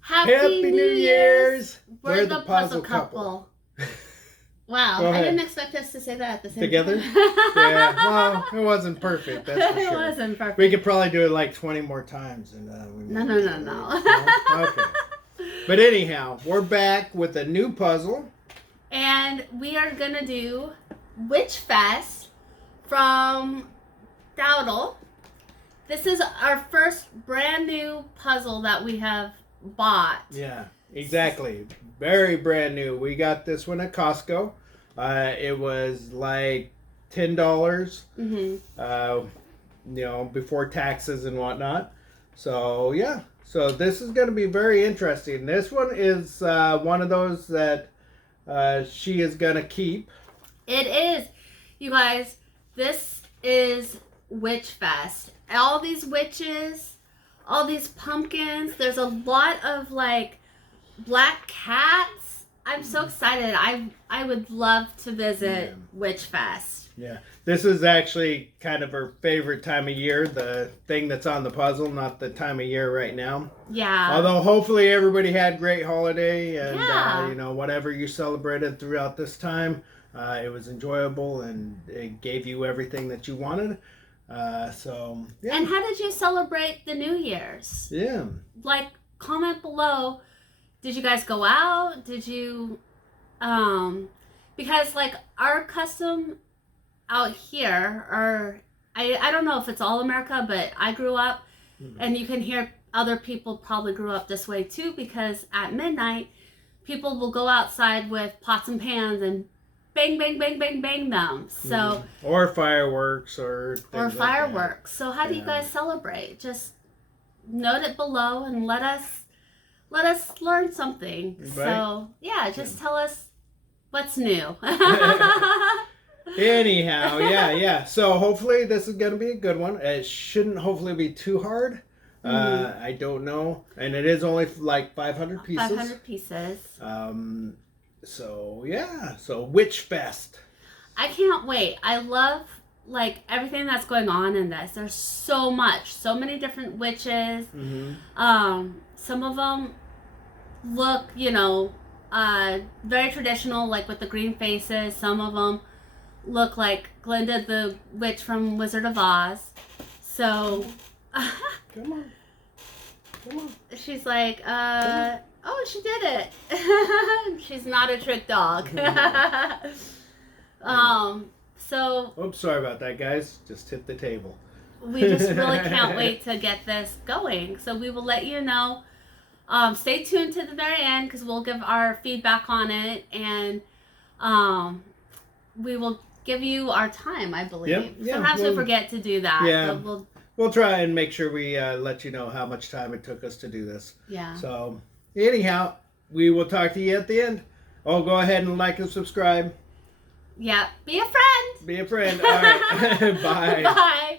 Happy New Year's! We're the puzzle couple. Wow, I didn't expect us to say that at the same Together? time. Yeah, well, it wasn't perfect, that's for sure. It wasn't perfect. We could probably do it like 20 more times. And No. No? Okay. But anyhow, we're back with a new puzzle. And we are going to do Witchfest from Dowdle. This is our first brand new puzzle that we have bought. Yeah, exactly. Very brand new. We got this one at Costco. It was like $10. Before taxes and whatnot. So yeah. So this is going to be very interesting. This one is one of those that she is going to keep. It is. You guys, this is Witchfest. All these witches, all these pumpkins. There's a lot of like black cats. I'm so excited. I would love to visit Witchfest. Yeah. This is actually kind of her favorite time of year, the thing that's on the puzzle, not the time of year right now. Yeah. Although hopefully everybody had a great holiday and whatever you celebrated throughout this time, it was enjoyable and it gave you everything that you wanted. Yeah. And how did you celebrate the New Year's? Yeah. Like, comment below. Did you guys go out? Did you, because like our custom out here, or I don't know if it's all America, but I grew up, and you can hear other people probably grew up this way too, because at midnight, people will go outside with pots and pans and bang, bang, bang, bang, bang them. So or fireworks or fireworks. So how do you guys celebrate? Just note it below and let us learn something. Right. So yeah, just tell us what's new. Anyhow, yeah. So hopefully this is going to be a good one. It shouldn't hopefully be too hard. I don't know. And it is only like 500 pieces. 500 pieces. So yeah. So Witchfest. I can't wait. I love like everything that's going on in this. There's so many different witches. Some of them look, very traditional, like with the green faces. Some of them look like Glinda the witch from Wizard of Oz. So Come on. She's like, oh, she did it. She's not a trick dog. So oops, sorry about that, guys. Just hit the table. We just really can't wait to get this going. So we will let you know. Stay tuned to the very end because we'll give our feedback on it, and we will give you our time, I believe. Yep. Sometimes we forget to do that. Yeah. We'll try and make sure we let you know how much time it took us to do this. Yeah. So, anyhow, we will talk to you at the end. Oh, go ahead and like and subscribe. Yeah. Be a friend. Be a friend. All right. Bye. Bye.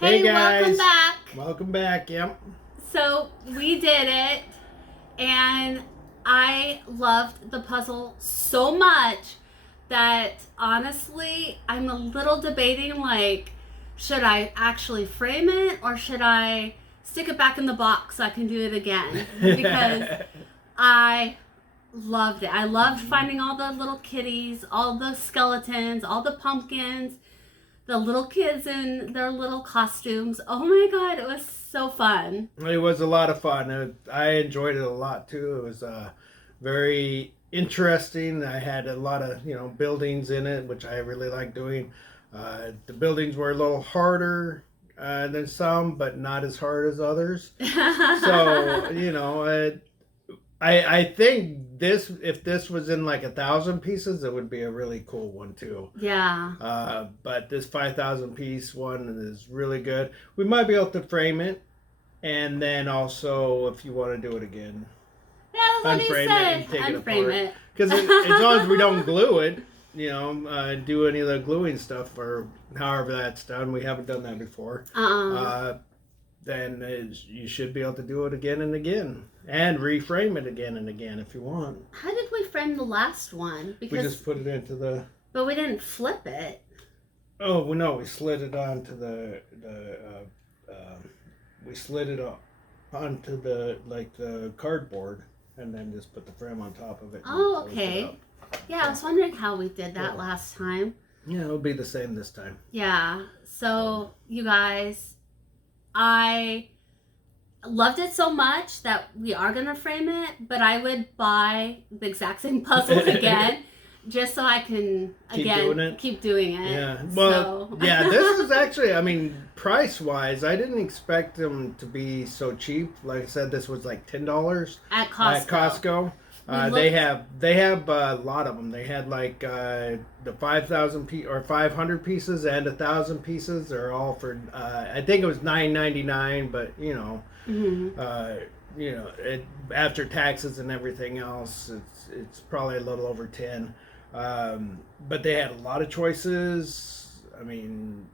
Hey guys, welcome back. Welcome back. Yep. So we did it, and I loved the puzzle so much that honestly, I'm a little debating, like, should I actually frame it or should I stick it back in the box so I can do it again? Because I loved it. I loved finding all the little kitties, all the skeletons, all the pumpkins, the little kids in their little costumes. Oh my God, it was so fun. It was a lot of fun. I enjoyed it a lot too. It was very interesting. I had a lot of buildings in it, which I really like doing. The buildings were a little harder than some, but not as hard as others. So I think if this was in like 1,000 pieces, it would be a really cool one too. Yeah. But this 5,000 piece one is really good. We might be able to frame it, and then also if you want to do it again. Yeah, that's what he said. Unframe it. Because as long as we don't glue it, do any of the gluing stuff or however that's done. We haven't done that before. Then you should be able to do it again and again. And reframe it again and again if you want. How did we frame the last one? We just put it into the... But we didn't flip it. Oh, well, no, we slid it onto we slid it onto the cardboard and then just put the frame on top of it. Oh, okay. Yeah, I was wondering how we did that last time. Yeah, it'll be the same this time. Yeah, so you guys, I loved it so much that we are going to frame it, but I would buy the exact same puzzle again just so I can, keep doing it. Yeah, well, this is actually, price-wise, I didn't expect them to be so cheap. Like I said, this was like $10 at Costco. They have a lot of them. They had like the 5,000 or 500 pieces and 1,000 pieces. They're all for I think it was $9.99, but after taxes and everything else, it's probably a little over 10. But they had a lot of choices. I mean,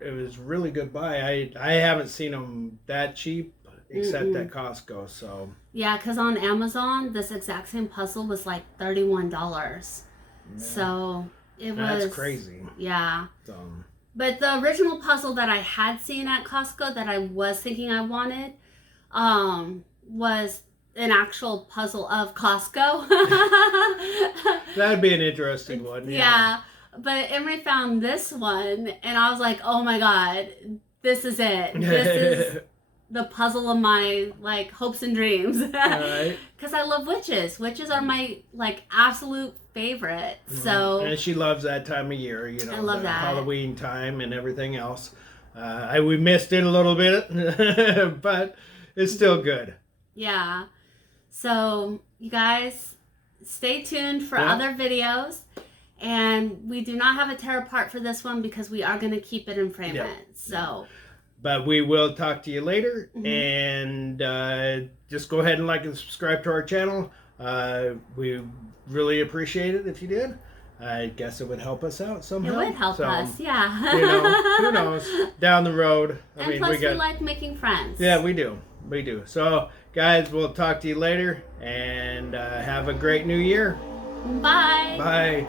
it was really good buy. I haven't seen them that cheap except at Costco. So yeah, because on Amazon, this exact same puzzle was like $31. Yeah. So that's crazy. Yeah. But the original puzzle that I had seen at Costco that I was thinking I wanted was an actual puzzle of Costco. That'd be an interesting one. Yeah. But Emery found this one, and I was like, oh my God, this is it. This is the puzzle of my hopes and dreams. Because I love witches. Witches are my absolute favorite. So and she loves that time of year. I love that Halloween time and everything else. We missed it a little bit, but it's still good. Yeah. So you guys, stay tuned for other videos. And we do not have a tear apart for this one because we are going to keep it and frame it. So. But we will talk to you later. And just go ahead and like and subscribe to our channel. We really appreciate it if you did. I guess it would help us out somehow. It would help us, yeah. Who knows? Down the road. Plus we like making friends. Yeah, we do. We do. So, guys, we'll talk to you later. And have a great new year. Bye. Bye.